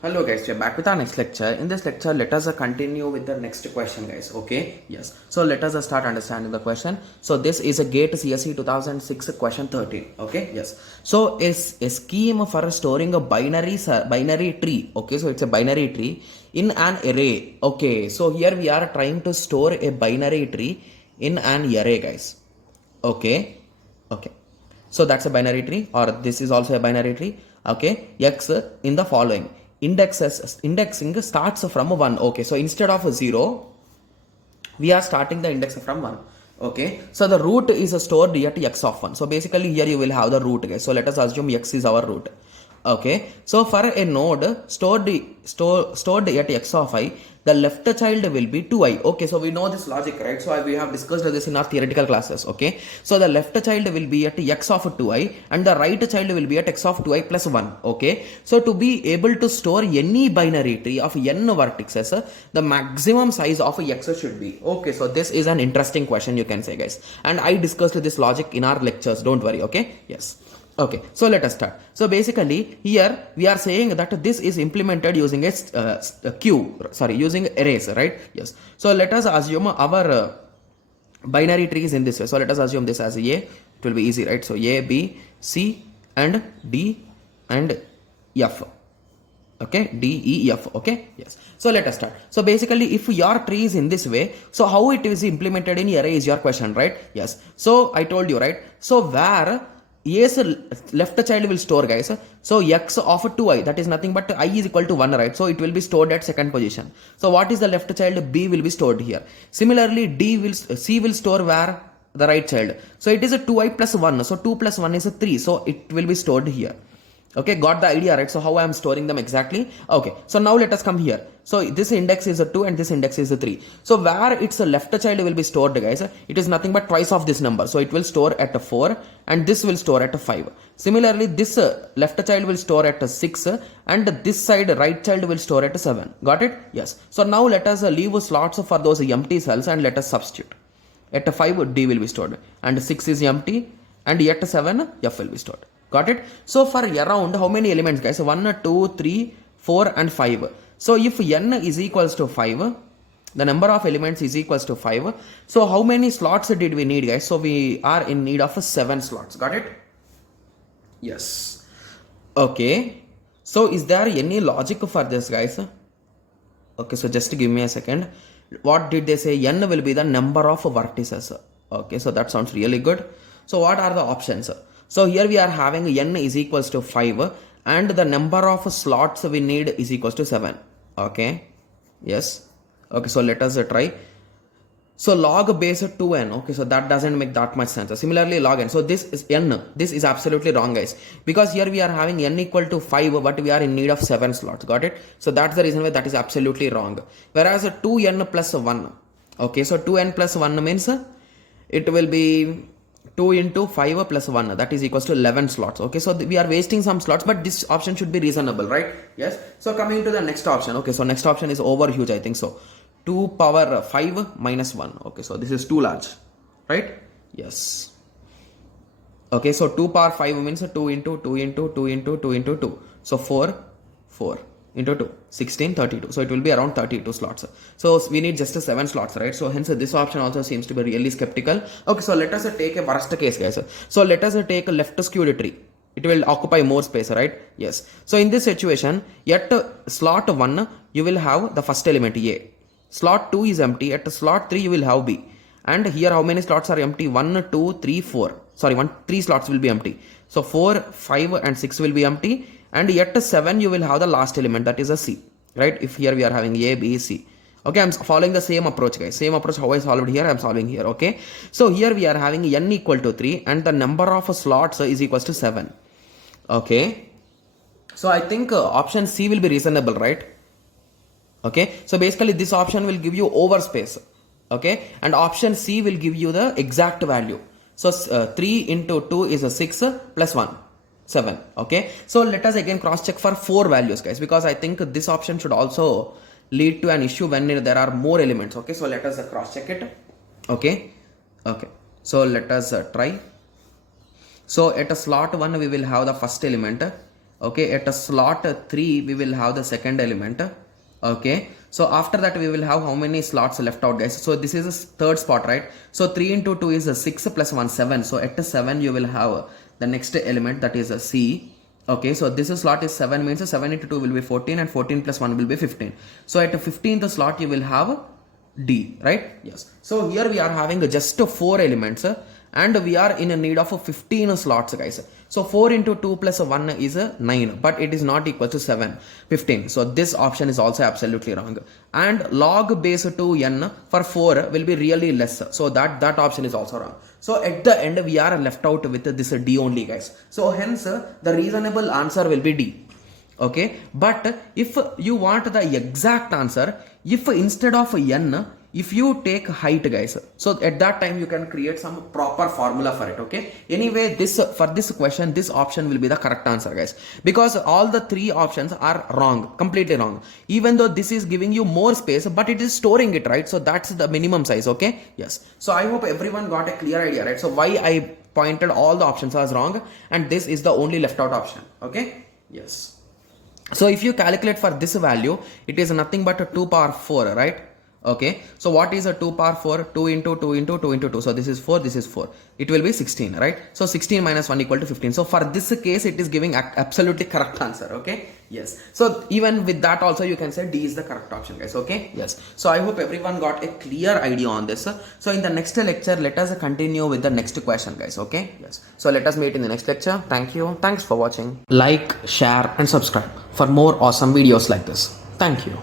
Hello guys, we are back with our next lecture. In this lecture, let us continue with the next question guys, okay? Yes. So let us start understanding the question. So this is a GATE CSE 2006 question 13, okay? Yes. So is a scheme for storing a binary tree, okay? So it's a binary tree in an array, okay? So here we are trying to store a binary tree in an array guys, okay? Okay. So that's a binary tree, or this is also a binary tree, okay? X in the following indexing starts from 1, okay? So instead of 0 we are starting the index from 1, okay? So the root is stored at x of 1. So basically here you will have the root guys. So let us assume x is our root, okay? So for a node stored at x of I, the left child will be 2i, okay? So we know this logic, right? So we have discussed this in our theoretical classes, okay? So the left child will be at x of 2i and the right child will be at x of 2i plus 1, okay? So to be able to store any binary tree of n vertices, the maximum size of x should be, okay? So this is an interesting question, you can say guys, and I discussed this logic in our lectures, don't worry, okay? Yes. Okay, so let us start. So basically here we are saying that this is implemented using using arrays, right? Yes. So let us assume our binary tree is in this way. So let us assume this as A. It will be easy, right? So A, B, C and D and F. Okay, D, E, F. Okay, yes. So let us start. So basically if your tree is in this way, so how it is implemented in array is your question, right? Yes. So I told you, right? So where A's left child will store guys, so x of 2i, that is nothing but I is equal to 1, right? So it will be stored at second position. So what is the left child? B will be stored here. Similarly C will store where? The right child. So it is a 2i plus 1, so 2 plus 1 is a 3, so it will be stored here. Okay, got the idea, right? So how I am storing them exactly? Okay, so now let us come here. So this index is a 2 and this index is a 3. So where it's a left child will be stored guys, it is nothing but twice of this number. So it will store at a 4 and this will store at a 5. Similarly, this left child will store at a 6 and this side right child will store at a 7. Got it? Yes. So now let us leave slots for those empty cells and let us substitute. At a 5 D will be stored and 6 is empty and at a 7 F will be stored. Got it? So for around how many elements guys? 1, 2, 3, 4 and 5. So if n is equals to 5, the number of elements is equals to 5. So how many slots did we need guys? So we are in need of 7 slots. Got it? Yes. Okay. So is there any logic for this guys? Okay, so just give me a second. What did they say? N will be the number of vertices. Okay, so that sounds really good. So what are the options? So here we are having n is equals to 5 and the number of slots we need is equals to 7. Okay, yes. Okay, so let us try. So log base 2n, okay, so that doesn't make that much sense. Similarly log n, so this is n, this is absolutely wrong guys, because here we are having n equal to 5 but we are in need of 7 slots. Got it? So that's the reason why that is absolutely wrong. Whereas 2n plus 1, okay, so 2n plus 1 means it will be 2 into 5 plus 1, that is equals to 11 slots. Okay, so we are wasting some slots, but this option should be reasonable, right? Yes. So coming to the next option. Okay, so next option is over huge, I think so. 2 power 5 minus 1. Okay, so this is too large, right? Yes. Okay, so 2 power 5 means 2 into 2 into 2 into 2 into 2. So 4 into 2, 16, 32. So it will be around 32 slots. So we need just 7 slots, right? So hence this option also seems to be really skeptical. Okay, so let us take a worst case, guys. So let us take a left skewed tree. It will occupy more space, right? Yes. So in this situation, at slot 1, you will have the first element A. Slot 2 is empty. At slot 3, you will have B. And here how many slots are empty? 1, 2, 3, 4. Sorry, 3 slots will be empty. So 4, 5 and 6 will be empty. And yet 7 you will have the last element, that is a C, right? If here we are having A, B, C. Okay, I'm following the same approach guys. Same approach how I solved here, I'm solving here. Okay, so here we are having n equal to 3 and the number of slots is equals to 7. Okay, so I think option C will be reasonable, right? Okay, so basically this option will give you over space. Okay, and option C will give you the exact value. So 3 into 2 is a 6 plus 1. 7. Okay, so let us again cross check for 4 values guys, because I think this option should also lead to an issue when there are more elements. Okay, so let us cross check it. Okay, so let us try. So at a slot 1 we will have the first element Okay, at a slot 3 we will have the second element. Okay, so after that we will have how many slots left out, guys? So this is a third spot, right? So 3 into 2 is a 6 plus 1 7. So at a 7 you will have the next element, that is a C. Okay, so this slot is 7, means 7 into 2 will be 14 and 14 plus 1 will be 15. So at the 15th slot you will have D, right? Yes. So here we are having just 4 elements and we are in a need of 15 slots, guys. So 4 into 2 plus 1 is 9, but it is not equal to 15. So this option is also absolutely wrong. And log base 2n for 4 will be really less. So that option is also wrong. So at the end we are left out with this D only, guys. So hence the reasonable answer will be D. Okay, but if you want the exact answer, if instead of n, if you take height, guys, so at that time you can create some proper formula for it. Okay, anyway, for this question this option will be the correct answer, guys, because all the 3 options are wrong, completely wrong. Even though this is giving you more space, but it is storing it, right? So that's the minimum size. Okay, yes. So I hope everyone got a clear idea, right? So why I pointed all the options as wrong and this is the only left out option. Okay, yes. So if you calculate for this value, it is nothing but a 2 power 4, right? Okay, so what is a 2 power 4? 2 into 2 into 2 into 2. So this is 4, this is 4. It will be 16, right? So 16 minus 1 equal to 15. So for this case, it is giving absolutely correct answer. Okay, yes. So even with that also you can say D is the correct option, guys. Okay, yes. So I hope everyone got a clear idea on this. So in the next lecture, let us continue with the next question, guys. Okay, yes. So let us meet in the next lecture. Thank you. Thanks for watching. Like, share and subscribe for more awesome videos like this. Thank you.